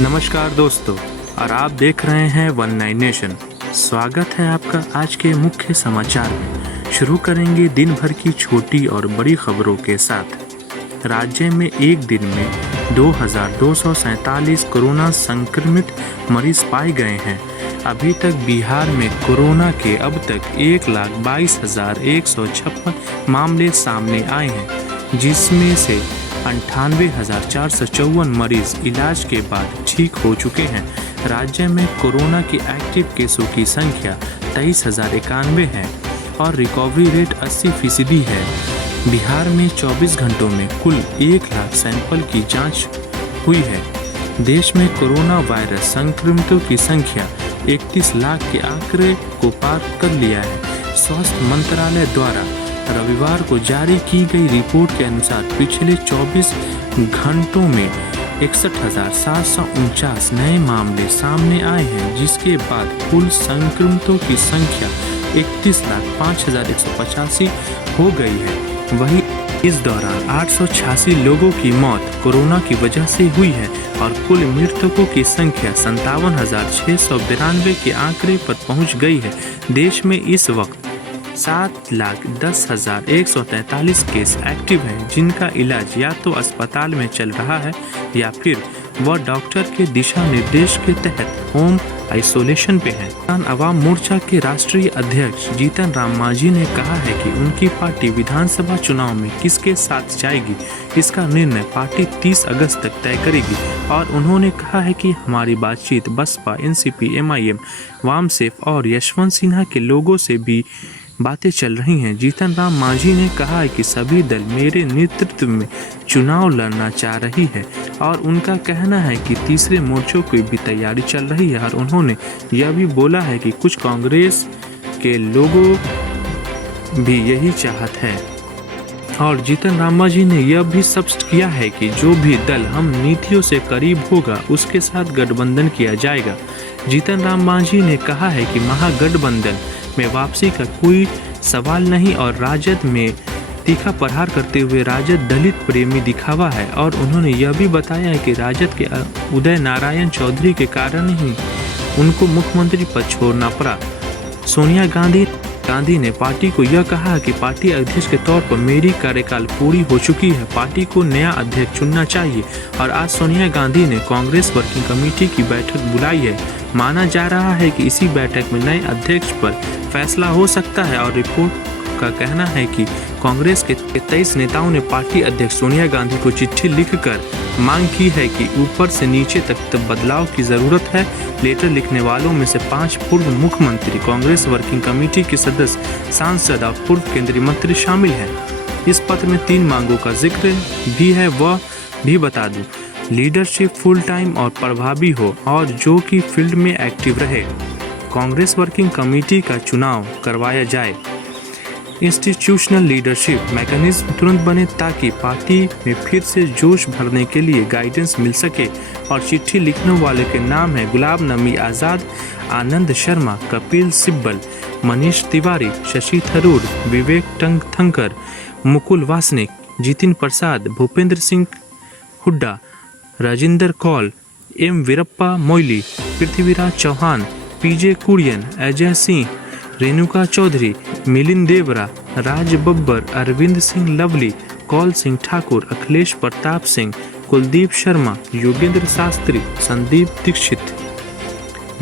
नमस्कार दोस्तों, और आप देख रहे हैं वन नाइन नेशन। स्वागत है आपका आज के मुख्य समाचार में। शुरू करेंगे दिन भर की छोटी और बड़ी खबरों के साथ। राज्य में एक दिन में 2247 कोरोना संक्रमित मरीज पाए गए हैं। अभी तक बिहार में कोरोना के अब तक 1,22,156 मामले सामने आए हैं, जिसमें से 98,454 मरीज इलाज के बाद ठीक हो चुके हैं। राज्य में कोरोना की एक्टिव केसों की संख्या 23,091 है और रिकवरी रेट 80% है। बिहार में 24 घंटों में कुल 1 लाख सैंपल की जांच हुई है। देश में कोरोना वायरस संक्रमितों की संख्या 31 लाख के आंकड़े को पार कर लिया है। स्वास्थ्य मंत्रालय द्वारा रविवार को जारी की गई रिपोर्ट के अनुसार पिछले 24 घंटों में 61,749 नए मामले सामने आए हैं, जिसके बाद कुल संक्रमितों की संख्या 31,05,185 हो गई है। वहीं इस दौरान 886 लोगों की मौत कोरोना की वजह से हुई है और कुल मृतकों की संख्या 57,692 के आंकड़े पर पहुंच गई है। देश में इस वक्त 7,10,143 केस एक्टिव हैं, जिनका इलाज या तो अस्पताल में चल रहा है या फिर वह डॉक्टर के दिशा निर्देश के तहत होम आइसोलेशन पे हैं। किसान आवाम मोर्चा के राष्ट्रीय अध्यक्ष जीतन राम मांझी ने कहा है कि उनकी पार्टी विधानसभा चुनाव में किसके साथ जाएगी, इसका निर्णय पार्टी 30 अगस्त तक तय करेगी। और उन्होंने कहा है कि हमारी बातचीत बसपा, एनसीपी, MIM, वामसेफ और यशवंत सिन्हा के लोगों से भी बातें चल रही हैं। जीतन राम मांझी ने कहा है कि सभी दल मेरे नेतृत्व में चुनाव लड़ना चाह रही है और उनका कहना है कि तीसरे मोर्चों की भी तैयारी चल रही है। और उन्होंने यह भी बोला है कि कुछ कांग्रेस के लोगों भी यही चाहत है। और जीतन राम मांझी ने यह भी स्पष्ट किया है कि जो भी दल हम नीतियों से करीब होगा उसके साथ गठबंधन किया जाएगा। जीतन राम मांझी ने कहा है कि महागठबंधन में वापसी का कोई सवाल नहीं और राजद में तीखा प्रहार करते हुए राजद दलित प्रेमी दिखावा है। और उन्होंने यह भी बताया है कि राजद के उदय नारायण चौधरी के कारण ही उनको मुख्यमंत्री पद छोड़ना पड़ा। सोनिया गांधी ने पार्टी को यह कहा कि पार्टी अध्यक्ष के तौर पर मेरी कार्यकाल पूरी हो चुकी है, पार्टी को नया अध्यक्ष चुनना चाहिए। और आज सोनिया गांधी ने कांग्रेस वर्किंग कमेटी की बैठक बुलाई है। माना जा रहा है कि इसी बैठक में नए अध्यक्ष पर फैसला हो सकता है। और रिपोर्ट का कहना है कि कांग्रेस के 23 नेताओं ने पार्टी अध्यक्ष सोनिया गांधी को चिट्ठी लिखकर मांग की है कि ऊपर से नीचे तक बदलाव की जरूरत है। लेटर लिखने वालों में से 5 पूर्व मुख्यमंत्री, कांग्रेस वर्किंग कमेटी के सदस्य, सांसद और पूर्व केंद्रीय मंत्री शामिल हैं। इस पत्र में 3 मांगों का जिक्र भी है। वह भी बता दूं, लीडरशिप फुल टाइम और प्रभावी हो और जो कि फील्ड में एक्टिव रहे। कांग्रेस वर्किंग कमेटी का चुनाव करवाया जाए। इंस्टीट्यूशनल लीडरशिप मैकेनिज्म तुरंत बने ताकि पार्टी में फिर से जोश भरने के लिए गाइडेंस मिल सके। और चिट्ठी लिखने वाले के नाम है गुलाब नबी आज़ाद, आनंद शर्मा, कपिल सिब्बल, मनीष तिवारी, शशि थरूर, विवेक tanker, Mukul Wasnik, Jitin Prasad, Bhupendra Singh Hooda, Rajendra Kaul, M Veerappa Moily, Prithviraj Chauhan, PJ Kurien, Ajay Singh, Renuka Chaudhary, Milind Deora, Raj Babbar, Arvind Singh Lovely, Kaul Singh Thakur, Akhilesh Pratap Singh, Kuldeep Sharma, Yogendra Shastri, Sandeep Dikshit.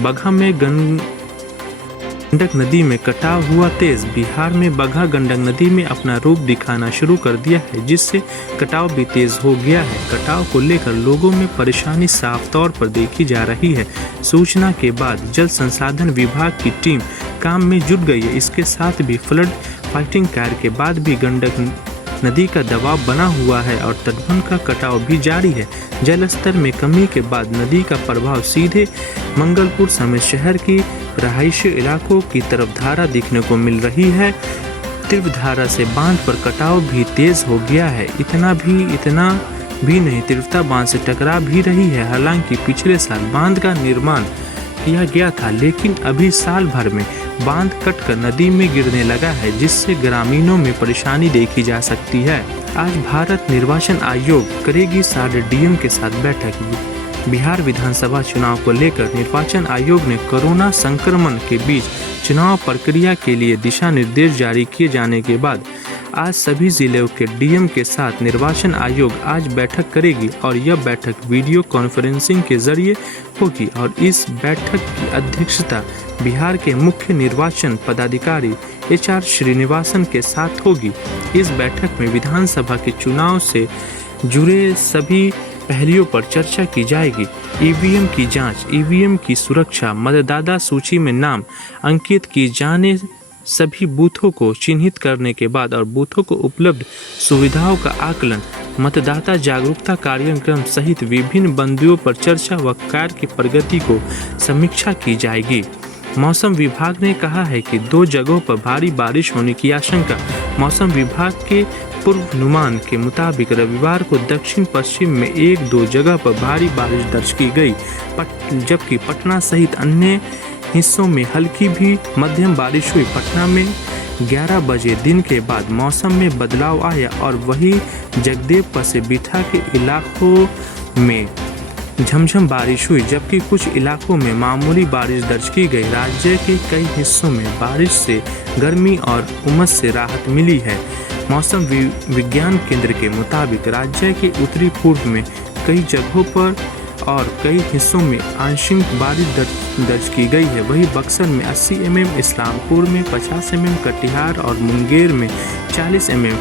Bagaha में गंडक नदी में कटाव हुआ तेज। बिहार में बगहा गंडक नदी में अपना रूप दिखाना शुरू कर दिया है, जिससे कटाव भी तेज हो गया है। कटाव को लेकर लोगों में परेशानी साफ तौर पर देखी जा रही है। सूचना के बाद जल संसाधन विभाग की टीम काम में जुट गई है। इसके साथ भी फ्लड फाइटिंग कार्य के बाद भी गंडक नदी का दबाव बना हुआ है और तटबंध का कटाव भी जारी है। जल स्तर में कमी के बाद नदी का प्रभाव सीधे मंगलपुर समेत शहर की रहायशी इलाकों की तरफ धारा दिखने को मिल रही है। तीव्र धारा से बांध पर कटाव भी तेज हो गया है। इतना भी नहीं, तीव्रता बांध से टकरा भी रही है। हालांकि पिछले साल बांध का निर्माण किया गया था, लेकिन अभी साल भर में बांध कटकर नदी में गिरने लगा है, जिससे ग्रामीणों में परेशानी देखी जा सकती है। आज भारत निर्वाचन आयोग करेगी 7 DM के साथ बैठक। बिहार विधानसभा चुनाव को लेकर निर्वाचन आयोग ने कोरोना संक्रमण के बीच चुनाव प्रक्रिया के लिए दिशा निर्देश जारी किए जाने के बाद आज सभी जिलों के डीएम के साथ निर्वाचन आयोग आज बैठक करेगी और यह बैठक वीडियो कॉन्फ्रेंसिंग के जरिए होगी और इस बैठक की अध्यक्षता बिहार के मुख्य निर्वाचन पदाधिकारी HR श्रीनिवासन के साथ होगी। इस बैठक में विधानसभा के चुनाव से जुड़े सभी पहलुओं पर चर्चा की जाएगी। ईवीएम की जांच, ईवीएम की सुरक्षा, मतदाता सूची में नाम अंकित किए जाने, सभी बूथों को चिन्हित करने के बाद और बूथों को उपलब्ध सुविधाओं का आकलन, मतदाता जागरूकता कार्यक्रम सहित विभिन्न बिंदुओं पर चर्चा व कार्य की प्रगति को समीक्षा की जाएगी। मौसम विभाग ने कहा है कि 2 जगहों पर भारी बारिश होने की आशंका। मौसम विभाग के पूर्वानुमान के मुताबिक रविवार को दक्षिण पश्चिम में 1-2 जगह पर भारी बारिश दर्ज की गई, जबकि पटना सहित अन्य हिस्सों में हल्की भी मध्यम बारिश हुई। पटना में 11 बजे दिन के बाद मौसम में बदलाव आया और वही जगदेवपुर से बिठा के इलाकों में झमझम बारिश हुई, जबकि कुछ इलाकों में मामूली बारिश दर्ज की गई। राज्य के कई हिस्सों में बारिश से गर्मी और उमस से राहत मिली है। मौसम विज्ञान केंद्र के मुताबिक राज्य के उत्तरी पूर्व में कई जगहों पर और कई हिस्सों में आंशिक बारिश दर्ज की गई है। वहीं बक्सर में 80 mm, इस्लामपुर में 50 mm, कटिहार और मुंगेर में 40 mm,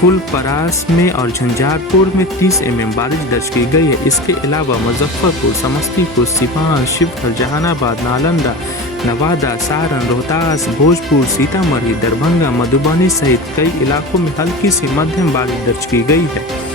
फुलपरास में और झंझारपुर में 30 mm बारिश दर्ज की गई है। इसके अलावा मुजफ्फरपुर, समस्तीपुर, सिवान, शिवहर, जहानाबाद, नालंदा, नवादा, सारण, रोहतास, भोजपुर, सीतामढ़ी, दरभंगा, मधुबनी सहित कई इलाकों में हल्की से मध्यम बारिश दर्ज की गई है।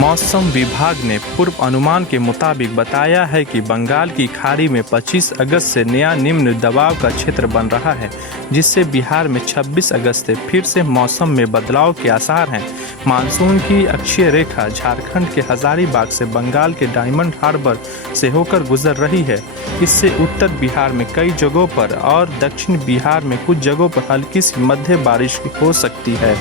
मौसम विभाग ने पूर्व अनुमान के मुताबिक बताया है कि बंगाल की खाड़ी में 25 अगस्त से नया निम्न दबाव का क्षेत्र बन रहा है, जिससे बिहार में 26 अगस्त से फिर से मौसम में बदलाव के आसार हैं। मानसून की अक्षीय रेखा झारखंड के हजारीबाग से बंगाल के डायमंड हार्बर से होकर गुजर रही है। इससे उत्तर बिहार में कई जगहों पर और दक्षिण बिहार में कुछ जगहों पर हल्की सी मध्य बारिश हो सकती है।